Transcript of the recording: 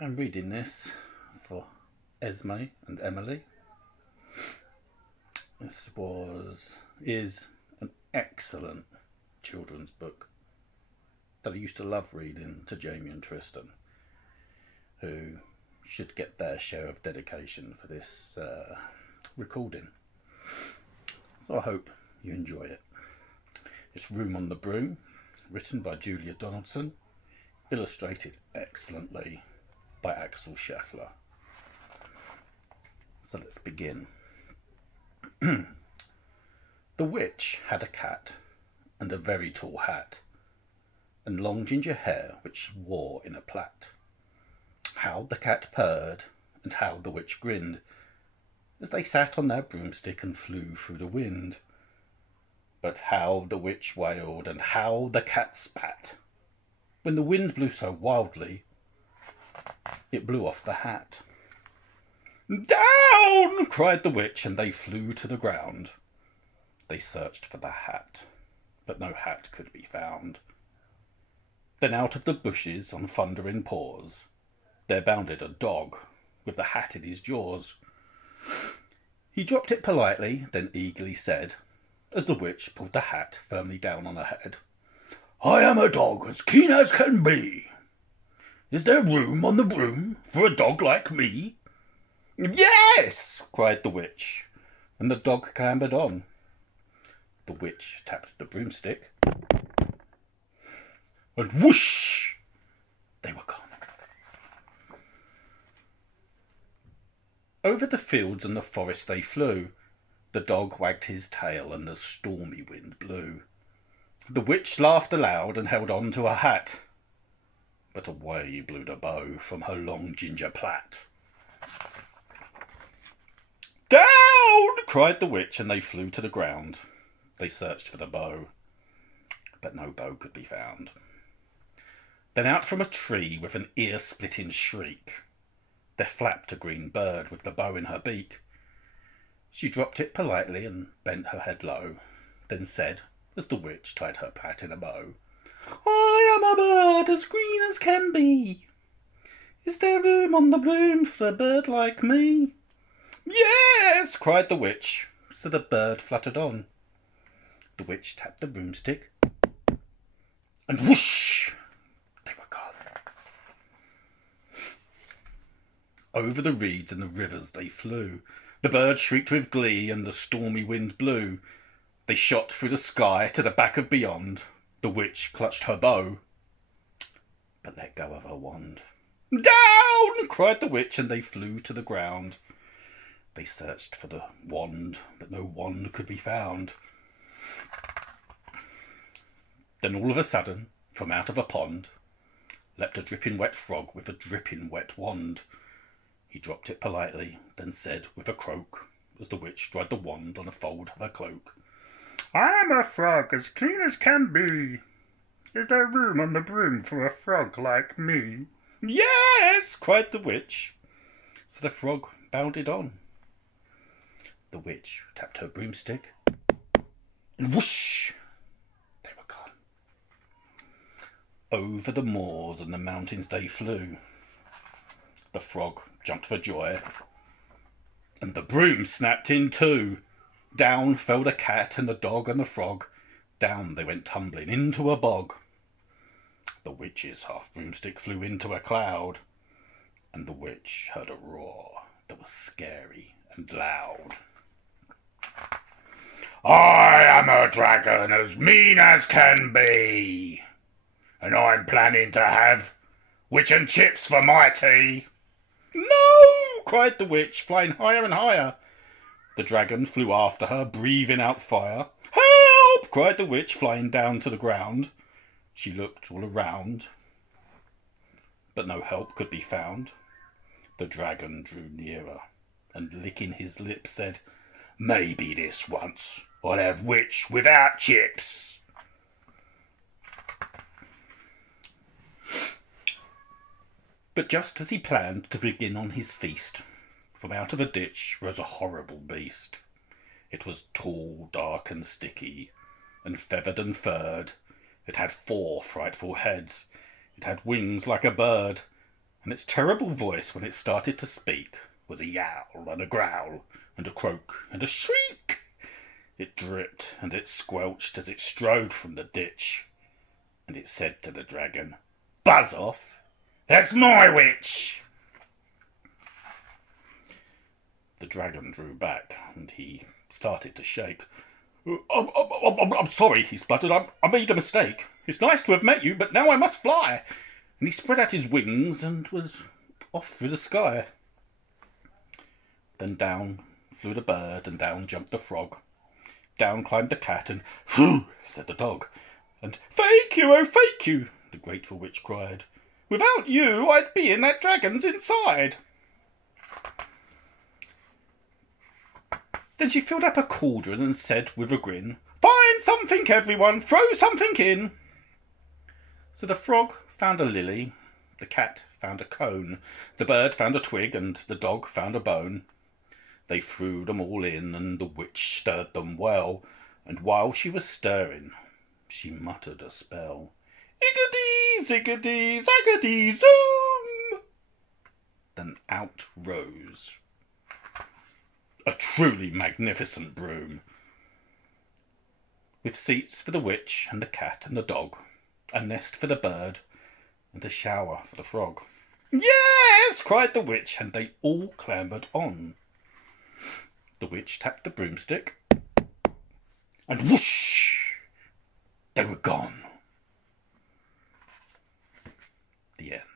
I'm reading this for Esme and Emily. This is an excellent children's book that I used to love reading to Jamie and Tristan, who should get their share of dedication for this recording. So I hope you enjoy it. It's Room on the Broom, written by Julia Donaldson, illustrated excellently by Axel Scheffler. So let's begin. The witch had a cat, and a very tall hat, and long ginger hair which she wore in a plait. How the cat purred, and how the witch grinned, as they sat on their broomstick and flew through the wind. But how the witch wailed, and how the cat spat, when the wind blew so wildly, it blew off the hat. "Down!" cried the witch, and they flew to the ground. They searched for the hat, but no hat could be found. Then out of the bushes, on thundering paws, there bounded a dog, with the hat in his jaws. He dropped it politely, then eagerly said, as the witch pulled the hat firmly down on her head, "I am a dog as keen as can be. Is there room on the broom for a dog like me?" "Yes!" cried the witch, and the dog clambered on. The witch tapped the broomstick, and whoosh! They were gone. Over the fields and the forest they flew. The dog wagged his tail, and the stormy wind blew. The witch laughed aloud and held on to her hat, but away blew the bow from her long ginger plait. "Down!" cried the witch, and they flew to the ground. They searched for the bow, but no bow could be found. Then out from a tree, with an ear-splitting shriek, there flapped a green bird with the bow in her beak. She dropped it politely and bent her head low, then said, as the witch tied her plait in a bow, "I am a bird as green as can be. Is there room on the broom for a bird like me?" "Yes!" cried the witch, so the bird fluttered on. The witch tapped the broomstick, and whoosh! They were gone. Over the reeds and the rivers they flew. The bird shrieked with glee, and the stormy wind blew. They shot through the sky to the back of beyond. The witch clutched her bow, but let go of her wand. "Down!" cried the witch, and they flew to the ground. They searched for the wand, but no wand could be found. Then all of a sudden, from out of a pond, leapt a dripping wet frog with a dripping wet wand. He dropped it politely, then said with a croak, as the witch dried the wand on a fold of her cloak, "I am a frog as clean as can be. Is there room on the broom for a frog like me?" "Yes!" cried the witch, so the frog bounded on. The witch tapped her broomstick, and whoosh! They were gone. Over the moors and the mountains they flew. The frog jumped for joy, and the broom snapped in two. Down fell the cat and the dog and the frog. Down they went tumbling into a bog. The witch's half broomstick flew into a cloud, and the witch heard a roar that was scary and loud. "I am a dragon as mean as can be, and I'm planning to have witch and chips for my tea." "No!" cried the witch, flying higher and higher. The dragon flew after her, breathing out fire. "Help!" cried the witch, flying down to the ground. She looked all around, but no help could be found. The dragon drew nearer, and licking his lips said, "Maybe this once I'll have witch without chips." But just as he planned to begin on his feast, from out of a ditch rose a horrible beast. It was tall, dark and sticky, and feathered and furred. It had 4 frightful heads. It had wings like a bird, and its terrible voice, when it started to speak, was a yowl and a growl and a croak and a shriek. It dripped and it squelched as it strode from the ditch, and it said to the dragon, "Buzz off, that's my witch." The dragon drew back, and he started to shake. I'm sorry," he spluttered. I made a mistake. It's nice to have met you, but now I must fly." And he spread out his wings and was off through the sky. Then down flew the bird, and down jumped the frog. Down climbed the cat, and "Phew," said the dog. And "Thank you, oh thank you," the grateful witch cried. "Without you, I'd be in that dragon's inside." Then she filled up a cauldron and said with a grin, "Find something, everyone, throw something in." So the frog found a lily, the cat found a cone, the bird found a twig, and the dog found a bone. They threw them all in, and the witch stirred them well, and while she was stirring, she muttered a spell. "Iggity, ziggity, zaggity, zoom!" Then out rose a truly magnificent broom, with seats for the witch and the cat and the dog, a nest for the bird, and a shower for the frog. "Yes!" cried the witch, and they all clambered on. The witch tapped the broomstick, and whoosh! They were gone. The end.